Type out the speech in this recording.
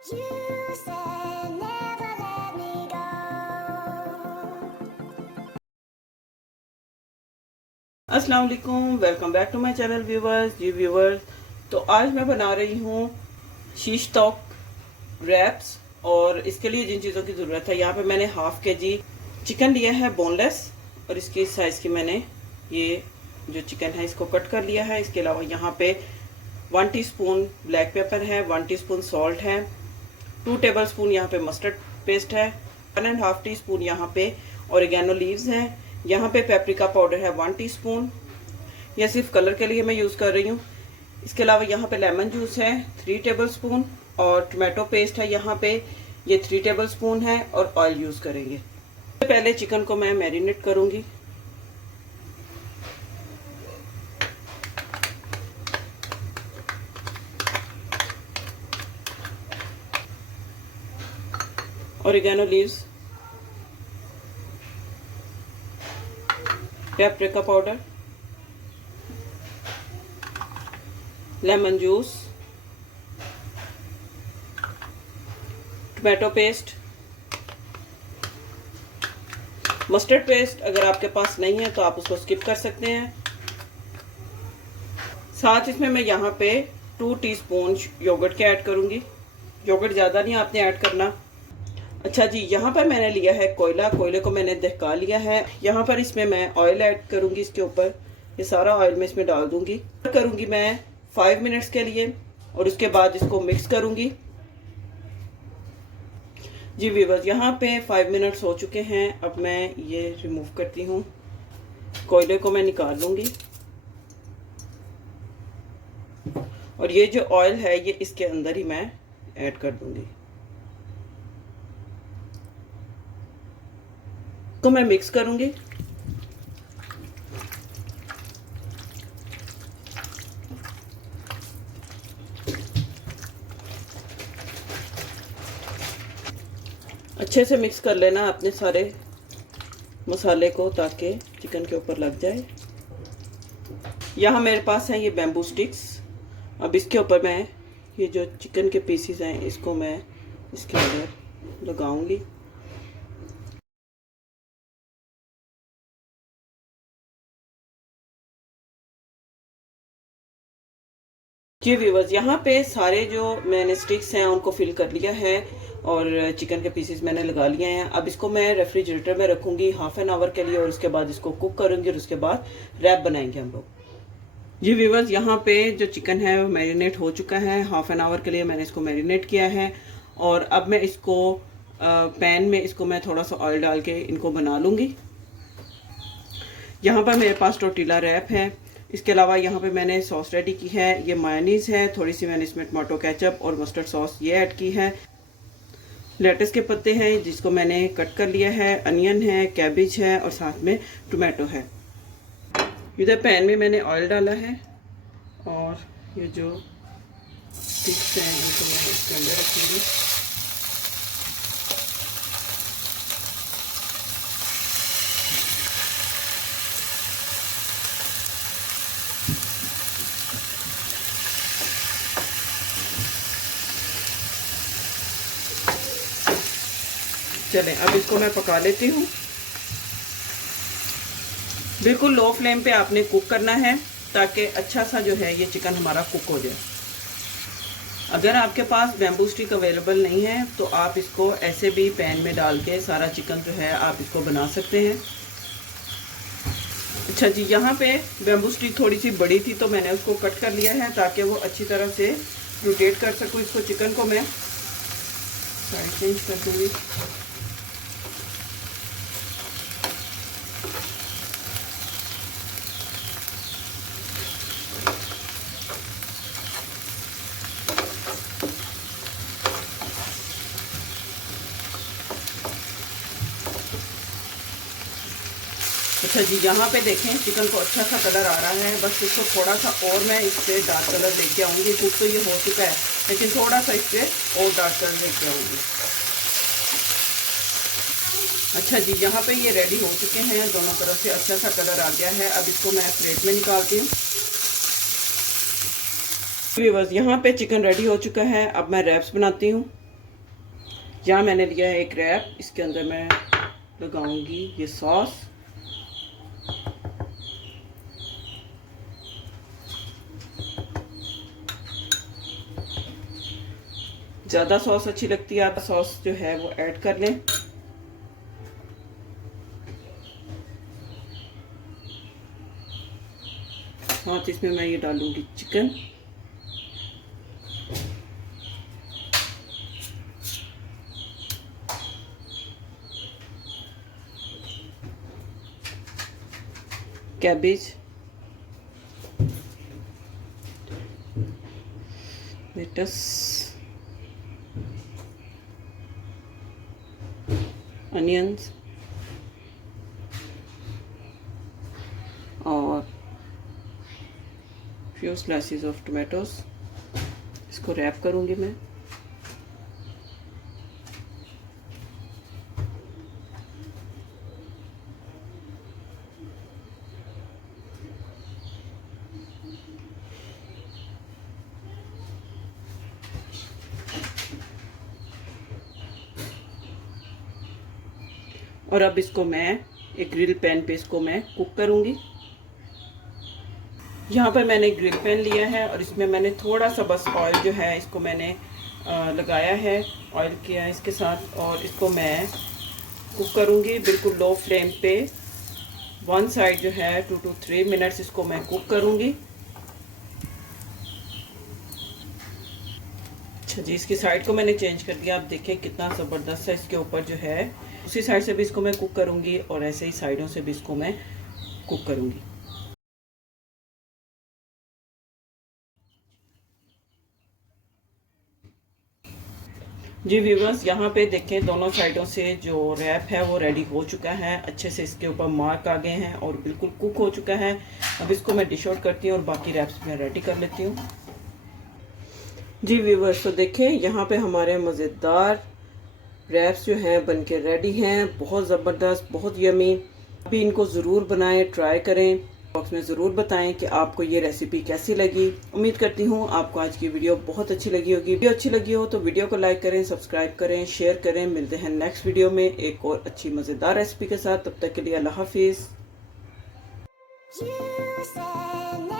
You said never let me go. अस्सलाम वालेकुम, welcome back to my channel viewers. तो आज मैं बना रही हूँ शीश तोक रैप्स। और इसके लिए जिन चीज़ों की ज़रूरत है, यहाँ पे मैंने हाफ के जी चिकन लिया है बोनलेस, और इसकी साइज़ की मैंने ये जो चिकन है इसको कट कर लिया है। इसके अलावा यहाँ पे 1 टीस्पून ब्लैक पेपर है, 1 टीस्पून सॉल्ट है, 2 टेबल स्पून यहाँ पे मस्टर्ड पेस्ट है, 1.5 टीस्पून यहाँ पे ओरिगेनो लीव्स हैं, यहाँ पे पेपरिका पाउडर है 1 टीस्पून, यह सिर्फ कलर के लिए मैं यूज़ कर रही हूँ। इसके अलावा यहाँ पे लेमन जूस है 3 टेबल स्पून, और टोमेटो पेस्ट है यहाँ पे ये 3 टेबल स्पून है, और ऑयल यूज़ करेंगे। पहले चिकन को मैं मैरिनेट करूँगी। Oregano leaves, paprika powder, lemon juice, tomato paste, mustard paste अगर आपके पास नहीं है तो आप उसको स्किप कर सकते हैं। साथ इसमें मैं यहाँ पे 2 टीस्पून योगर्ट के ऐड करूँगी। योगर्ट ज़्यादा नहीं आपने ऐड करना। अच्छा जी, यहाँ पर मैंने लिया है कोयले को मैंने दहका लिया है। यहाँ पर इसमें मैं ऑयल ऐड करूँगी। इसके ऊपर ये सारा ऑयल मैं इसमें डाल दूँगी। करूँगी मैं 5 मिनट्स के लिए, और उसके बाद इसको मिक्स करूँगी। जी व्यूअर्स, यहाँ पे 5 मिनट्स हो चुके हैं। अब मैं ये रिमूव करती हूँ, कोयले को मैं निकाल लूँगी, और ये जो ऑयल है ये इसके अंदर ही मैं ऐड कर दूँगी। तो मैं मिक्स करूंगी। अच्छे से मिक्स कर लेना अपने सारे मसाले को, ताकि चिकन के ऊपर लग जाए। यहाँ मेरे पास है ये बैम्बू स्टिक्स। अब इसके ऊपर मैं ये जो चिकन के पीसीज हैं इसको मैं इसके अंदर लगाऊंगी। जी व्यूवर्स, यहाँ पे सारे जो मैंने स्टिक्स हैं उनको फिल कर लिया है, और चिकन के पीसेस मैंने लगा लिए हैं। अब इसको मैं रेफ्रिजरेटर में रखूँगी हाफ एन आवर के लिए, और उसके बाद इसको कुक करूँगी, और उसके बाद रैप बनाएंगे हम लोग। जी व्यूवर्स, यहाँ पे जो चिकन है वो मैरिनेट हो चुका है। हाफ एन आवर के लिए मैंने इसको मैरिनेट किया है, और अब मैं इसको पैन में इसको मैं थोड़ा सा ऑयल डाल के इनको बना लूँगी। यहाँ पर मेरे पास टोर्टिला रैप है। इसके अलावा यहाँ पे मैंने सॉस रेडी की है। ये मायोनीज़ है, थोड़ी सी मैंने इसमें टमाटो केचप और मस्टर्ड सॉस ये ऐड की है। लेटस के पत्ते हैं जिसको मैंने कट कर लिया है, अनियन है, कैबेज है, और साथ में टोमेटो है। इधर पैन में मैंने ऑयल डाला है, और ये जो स्टिक्स हैं इनको मैं इसके अंदर रखूँगी। चलें, अब इसको मैं पका लेती हूँ। बिल्कुल लो फ्लेम पे आपने कुक करना है, ताकि अच्छा सा जो है ये चिकन हमारा कुक हो जाए। अगर आपके पास बैम्बू स्टिक अवेलेबल नहीं है तो आप इसको ऐसे भी पैन में डाल के सारा चिकन जो है आप इसको बना सकते हैं। अच्छा जी, यहाँ पे बैम्बू स्टिक थोड़ी सी बड़ी थी तो मैंने उसको कट कर लिया है, ताकि वो अच्छी तरह से रोटेट कर सकूँ इसको। चिकन को मैं साइड चेंज कर दूँगी। अच्छा जी, यहाँ पे देखें चिकन को अच्छा सा कलर आ रहा है। बस इसको थोड़ा सा और मैं इस पर डार्क कलर लेके आऊँगी। कुक तो ये हो चुका है, लेकिन थोड़ा सा इस पर और डार्क कलर लेके आऊँगी। अच्छा जी, यहाँ पे ये रेडी हो चुके हैं। दोनों तरफ से अच्छा सा कलर आ गया है। अब इसको मैं प्लेट में निकालती हूँ। व्यूअर्स, यहाँ पे चिकन रेडी हो चुका है। अब मैं रैप्स बनाती हूँ। यहाँ मैंने लिया है एक रैप, इसके अंदर मैं लगाऊंगी ये सॉस। ज़्यादा सॉस अच्छी लगती है, आप सॉस जो है वो ऐड कर लें। साथ इसमें मैं ये डालूंगी चिकन। कैबेज, लेटस, अनियंस और फ्यू स्लाइसेस ऑफ टोमेटोज। इसको रैप करूंगी मैं। और अब इसको मैं एक ग्रिल पैन पे इसको मैं कुक करूंगी। यहाँ पर मैंने ग्रिल पैन लिया है और इसमें मैंने थोड़ा सा बस ऑयल जो है इसको मैंने लगाया है, ऑयल किया है इसके साथ, और इसको मैं कुक करूंगी बिल्कुल लो फ्लेम पे। वन साइड जो है 2 to 3 मिनट्स इसको मैं कुक करूंगी। अच्छा जी, इसकी साइड को मैंने चेंज कर दिया। आप देखें कितना ज़बरदस्त है इसके ऊपर जो है। उसी साइड से भी इसको मैं कुक करूंगी और ऐसे ही साइडों से भी इसको मैं कुक करूंगी। जी व्यूवर्स, यहाँ पे देखें दोनों साइडों से जो रैप है वो रेडी हो चुका है। अच्छे से इसके ऊपर मार्क आ गए हैं और बिल्कुल कुक हो चुका है। अब इसको मैं डिश आउट करती हूँ और बाकी रैप्स मैं रेडी कर लेती हूँ। जी व्यूवर्स, तो देखें यहाँ पे हमारे मज़ेदार रैप्स जो हैं बनके रेडी हैं। बहुत ज़बरदस्त, बहुत यमी। अभी इनको ज़रूर बनाएं, ट्राई करें। बॉक्स में ज़रूर बताएं कि आपको ये रेसिपी कैसी लगी। उम्मीद करती हूँ आपको आज की वीडियो बहुत अच्छी लगी होगी। वीडियो अच्छी लगी हो तो वीडियो को लाइक करें, सब्सक्राइब करें, शेयर करें। मिलते हैं नेक्स्ट वीडियो में एक और अच्छी मज़ेदार रेसिपी के साथ। तब तक के लिए अल्लाह हाफिज़। You said